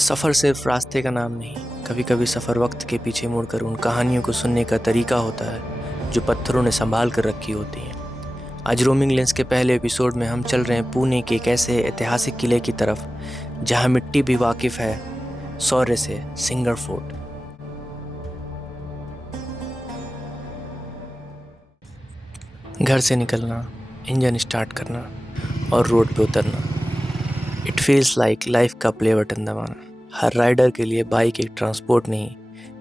सफ़र सिर्फ रास्ते का नाम नहीं, कभी कभी सफ़र वक्त के पीछे मुड़कर उन कहानियों को सुनने का तरीका होता है जो पत्थरों ने संभाल कर रखी होती हैं। आज रोमिंग लेंस के पहले एपिसोड में हम चल रहे हैं पुणे के एक ऐसे ऐतिहासिक किले की तरफ जहां मिट्टी भी वाकिफ है शौर्य से, सिंगर फोर्ट। घर से निकलना, इंजन स्टार्ट करना और रोड पे उतरना, इट फील्स लाइक लाइफ का प्ले बटन दबाना। हर राइडर के लिए बाइक एक ट्रांसपोर्ट नहीं,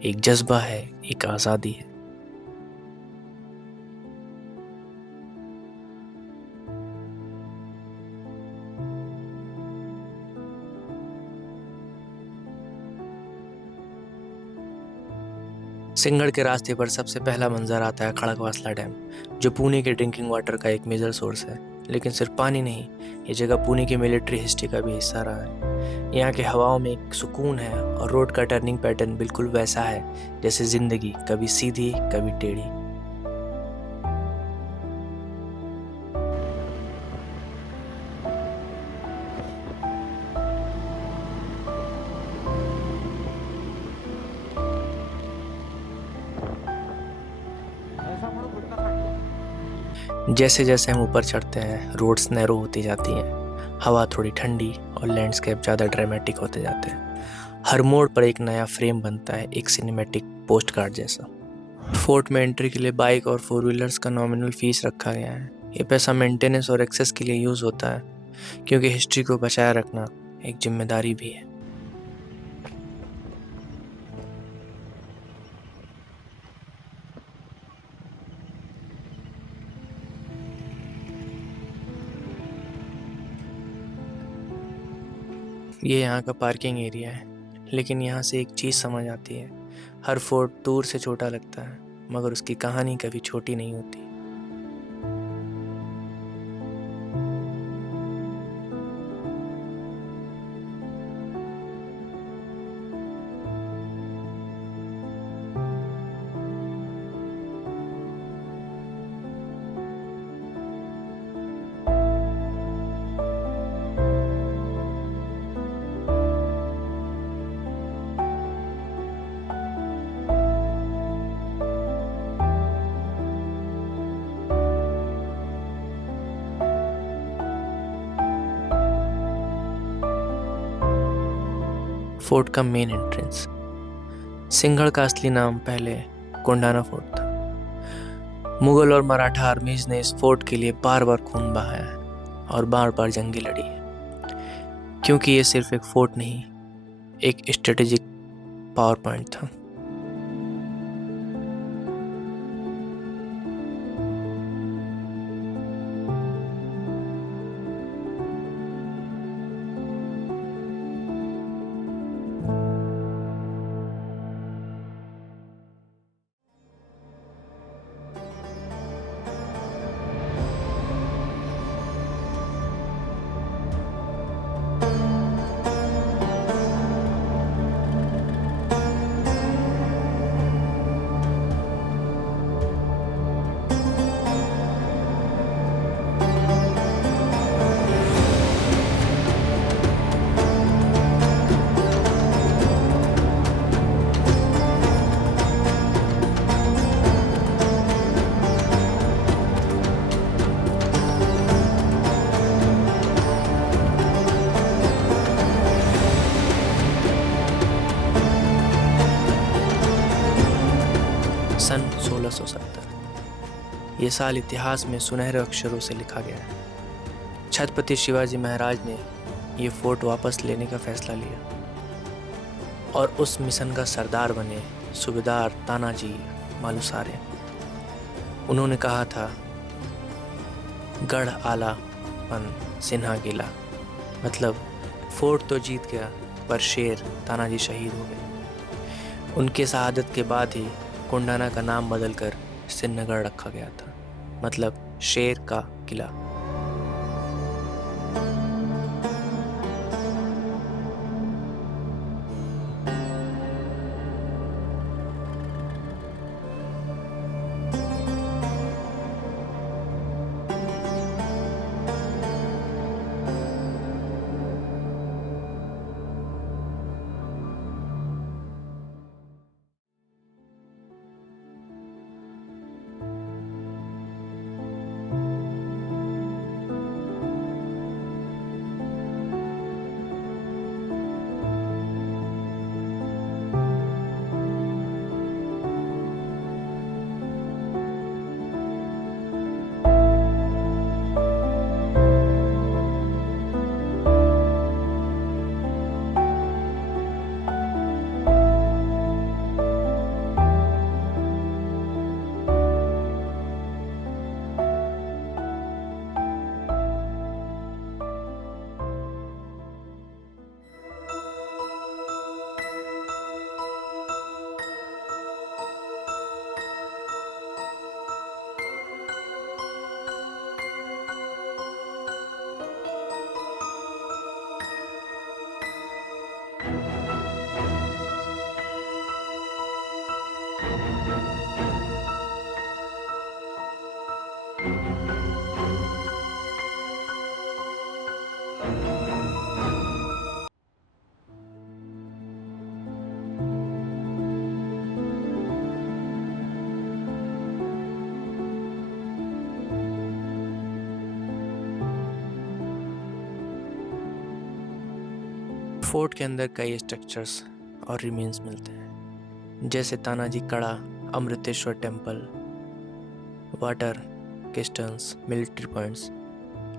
एक जज्बा है, एक आज़ादी है। सिंहगढ़ के रास्ते पर सबसे पहला मंजर आता है खड़गवासला डैम, जो पुणे के ड्रिंकिंग वाटर का एक मेजर सोर्स है। लेकिन सिर्फ पानी नहीं, ये जगह पुणे की मिलिट्री हिस्ट्री का भी हिस्सा रहा है। यहाँ के हवाओं में एक सुकून है और रोड का टर्निंग पैटर्न बिल्कुल वैसा है जैसे जिंदगी, कभी सीधी कभी टेढ़ी। जैसे जैसे हम ऊपर चढ़ते हैं, रोड्स नैरो होती जाती हैं, हवा थोड़ी ठंडी और लैंडस्केप ज़्यादा ड्रामेटिक होते जाते हैं। हर मोड़ पर एक नया फ्रेम बनता है, एक सिनेमैटिक पोस्ट कार्ड जैसा। फोर्ट में एंट्री के लिए बाइक और फोर व्हीलर्स का नॉमिनल फीस रखा गया है। ये पैसा मेंटेनेंस और एक्सेस के लिए यूज़ होता है, क्योंकि हिस्ट्री को बचाए रखना एक जिम्मेदारी भी है। ये यहाँ का पार्किंग एरिया है, लेकिन यहाँ से एक चीज़ समझ आती है, हर फोर्ट दूर से छोटा लगता है, मगर उसकी कहानी कभी छोटी नहीं होती। फोर्ट का मेन एंट्रेंस। सिंहगढ़ का असली नाम पहले कोंडाना फोर्ट था। मुगल और मराठा आर्मीज ने इस फोर्ट के लिए बार बार खून बहाया है और बार बार जंगें लड़ी है, क्योंकि ये सिर्फ एक फोर्ट नहीं, एक स्ट्रेटेजिक पावर पॉइंट था। सन 1670, ये साल इतिहास में सुनहरे अक्षरों से लिखा गया है। छत्रपति शिवाजी महाराज ने ये फोर्ट वापस लेने का फैसला लिया और उस मिशन का सरदार बने सूबेदार तानाजी मालुसरे। उन्होंने कहा था, गढ़ आला पन सिन्हा गिला, मतलब फोर्ट तो जीत गया पर शेर तानाजी शहीद हो गए। उनके शहादत के बाद ही कोंडाना का नाम बदलकर सिन्हगढ़ रखा गया था, मतलब शेर का किला। फोर्ट के अंदर कई स्ट्रक्चर्स और रिमेन्स मिलते हैं, जैसे Tanaji Kada, Amruteshwar temple, water cisterns, military points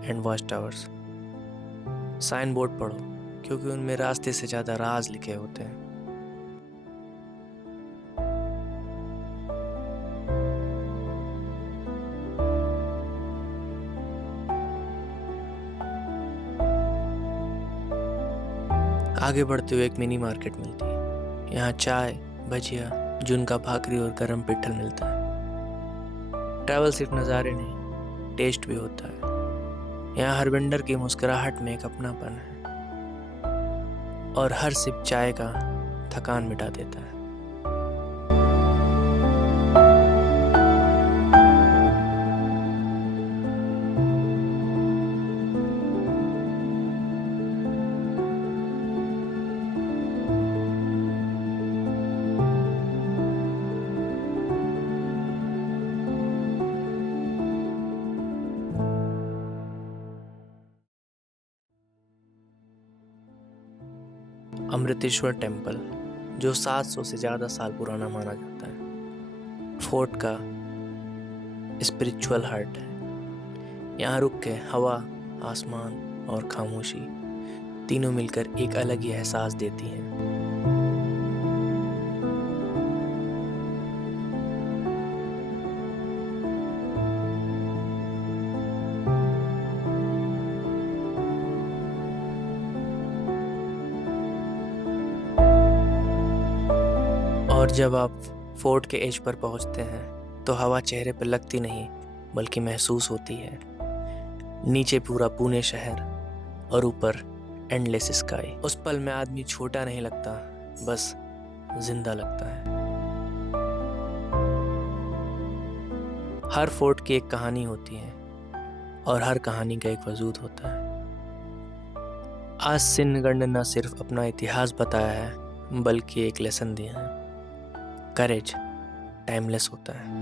and watch towers. Sign board पढ़ो, क्योंकि उनमें रास्ते से ज़्यादा राज लिखे होते हैं। आगे बढ़ते हुए एक मिनी मार्केट मिलती है। यहाँ चाय, भजिया, जुनका भाकरी और गरम पिट्ठल मिलता है। ट्रैवल सिर्फ नज़ारे नहीं, टेस्ट भी होता है। यहाँ हर वेंडर की मुस्कुराहट में एक अपनापन है और हर सिप चाय का थकान मिटा देता है। अमृतेश्वर टेम्पल, जो 700 से ज़्यादा साल पुराना माना जाता है, फोर्ट का स्पिरिचुअल हार्ट है। यहाँ रुक के हवा, आसमान और खामोशी तीनों मिलकर एक अलग ही एहसास देती हैं। और जब आप फोर्ट के एज पर पहुंचते हैं तो हवा चेहरे पर लगती नहीं बल्कि महसूस होती है। नीचे पूरा पुणे शहर और ऊपर एंडलेस स्काई। उस पल में आदमी छोटा नहीं लगता, बस जिंदा लगता है। हर फोर्ट की एक कहानी होती है और हर कहानी का एक वजूद होता है। आज सिन्नगढ़ ने न सिर्फ अपना इतिहास बताया है बल्कि एक लेसन दिया है। करेज टाइमलेस होता है।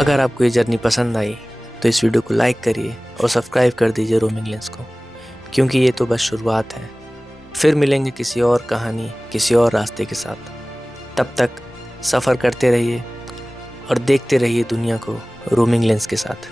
अगर आपको ये जर्नी पसंद आई तो इस वीडियो को लाइक करिए और सब्सक्राइब कर दीजिए रोमिंग लेंस को, क्योंकि ये तो बस शुरुआत है। फिर मिलेंगे किसी और कहानी, किसी और रास्ते के साथ। तब तक सफ़र करते रहिए और देखते रहिए दुनिया को रोमिंग लेंस के साथ।